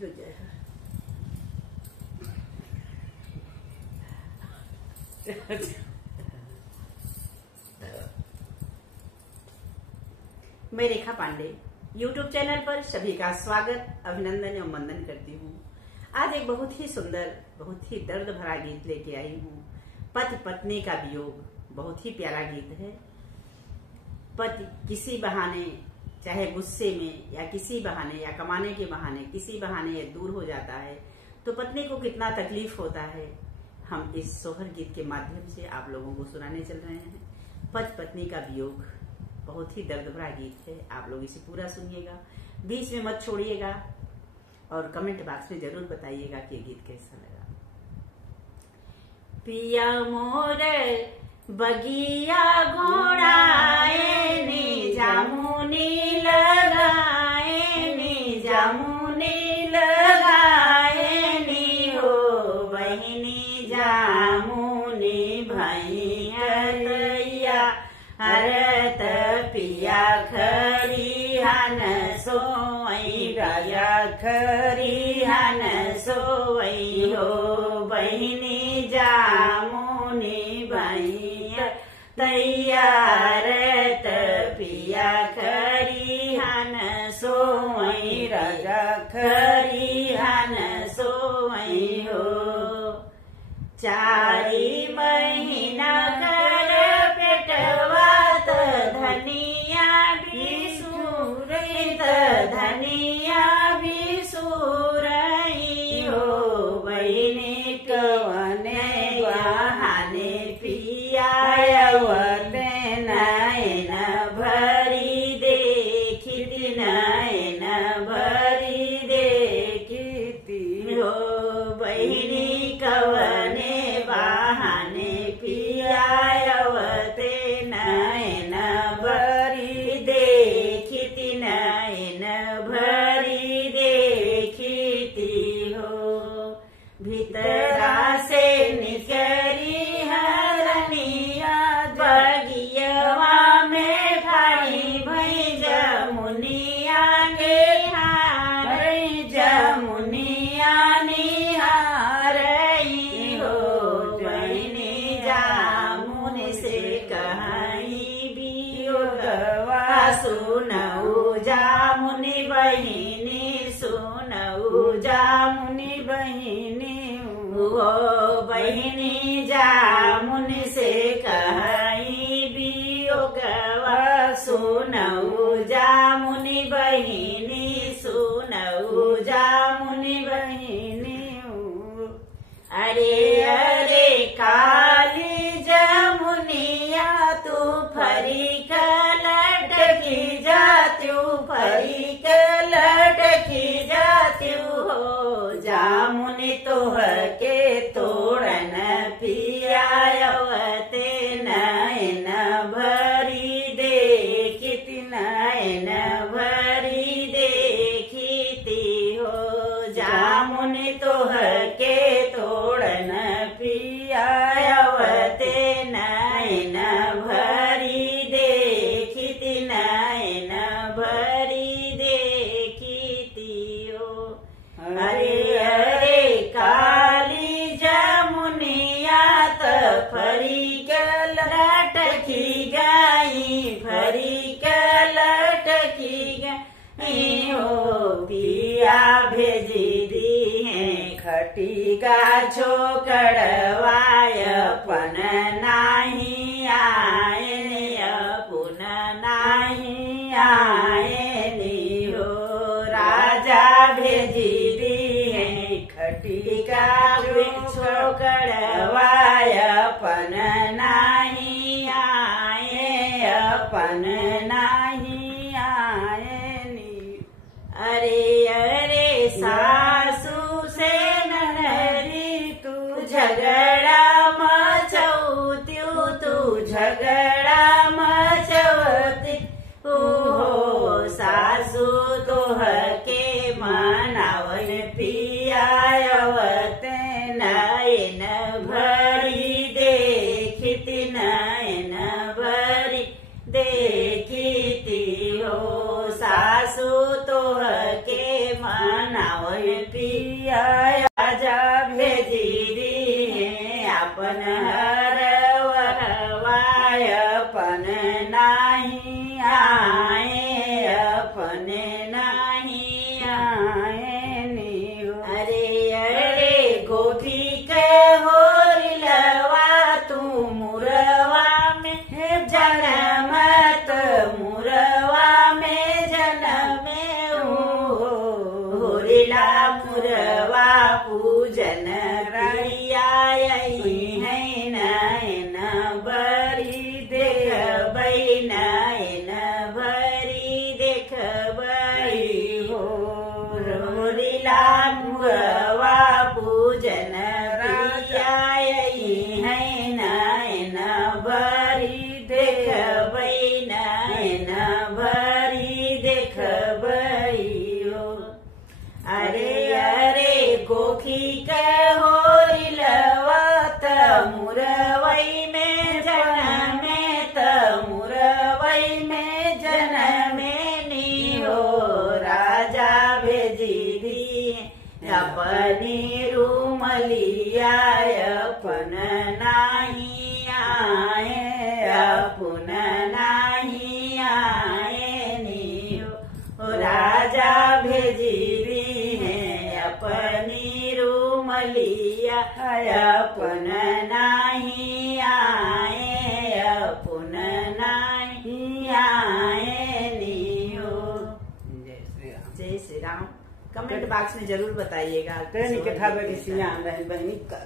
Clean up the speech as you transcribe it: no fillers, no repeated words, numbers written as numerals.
रुक जाए। मैं रेखा पांडे YouTube चैनल पर सभी का स्वागत, अभिनंदन एवं वंदन करती हूँ। आज एक बहुत ही सुंदर, बहुत ही दर्द भरा गीत लेके आई हूँ। पति पत्नी का वियोग बहुत ही प्यारा गीत है। पति किसी बहाने, चाहे गुस्से में या किसी बहाने या कमाने के बहाने, किसी बहाने दूर हो जाता है तो पत्नी को कितना तकलीफ होता है, हम इस सोहर गीत के माध्यम से आप लोगों को सुनाने चल रहे हैं। पति पत्नी का वियोग बहुत ही दर्द भरा गीत है। आप लोग इसे पूरा सुनिएगा, बीच में मत छोड़िएगा और कमेंट बॉक्स में जरूर बताइएगा कि ये गीत कैसा लगा। पिया मोर बगिया घोड़ाए नी जामुनी लगाए नी जामुनी लगाए नी हो बहिनी जामुनी भैया हरत पिया खरिहान सोई राजा खरिहान सोई हो बहिनी जामुनी भैया तैयारत पिया खरिहान सोई राजा खरिहान सोई हो। चारी महीना कर पेटवात धनिया बिसुरत धनिया बिसुरई हो बहिनी कवने बहाने पियावते नैन भरी देखी नैन भरी देखी हो बहिनी कवने बहाने पियावते नैन भरी देखी नैन भरी देखी हो। भीतरा से निकरी हरनिया बगियवा में ठाड़ी भई जमुनिया के हारई जमुनिया निहारई हो बहिनी जामुन से कहीं वियोगवा सुनऊ जामुनि बहिनी सुनऊ जामुनि बहिनी हो बहिनी जामुन से कहीं वियोगवा सुनऊ जामुनि बहिनी सुनऊ जामुनि बहिनी। अरे अरे काली जमुनिया तू फरी लटकी जात्यू फरी लटकी जात्यू हो जामुनि तोह के तोड़न पियावते नैन भरी देखी नैन भरी देखी हो जामुनि तोह के तोड़न पियावते नैन भरी देखी नैन भरी देखी हो। अरे अरे काली जमुनिया त फरी लटकी गई फरी लटकी गई हो पिया भेजी दी है खटी का छोकड़वाय पन नाही आए पुन नाही आए नी हो राजा भेजी दी है खटी का छोकड़वाय पन नाही आए अपन नाही आए नी। अरे अरे सासू से नहरी तू झगड़ा मचौत्यू तू झगड़ा मचौती हो सासू तोह के मनावन पियावते नैन भरी देखी नैन भरी देखी हो सासू तोह के पिया राजा भेजी दी अपन हरवाय अपन नाही आए अपन नहीं आए नी। अरे अरे गोपी के होरिलवा तू मुरवा में जनमत मुरवा में जनमे होरिला मुरवा पूजन रैया है नैन भरी देखबै नैन भरी देखबै हो होरिला मुरवा पूजन रैया है नैन भरी देखबै नैन भरी देखबै हो। अरे अरे गोखी के होरिलवा त मुरवै में जनमे त मुरवै में जनमे नी हो राजा भेजी दी अपनी रूमलिया अपन नाही आए अपन नाही आए नी हो राजा भेजी दी अपनी रूमलिया अपन नाही आए अपन नाही आए नी हो। जय श्री राम। कमेंट बॉक्स में जरूर बताइएगा। ट्रेन के था बहनी का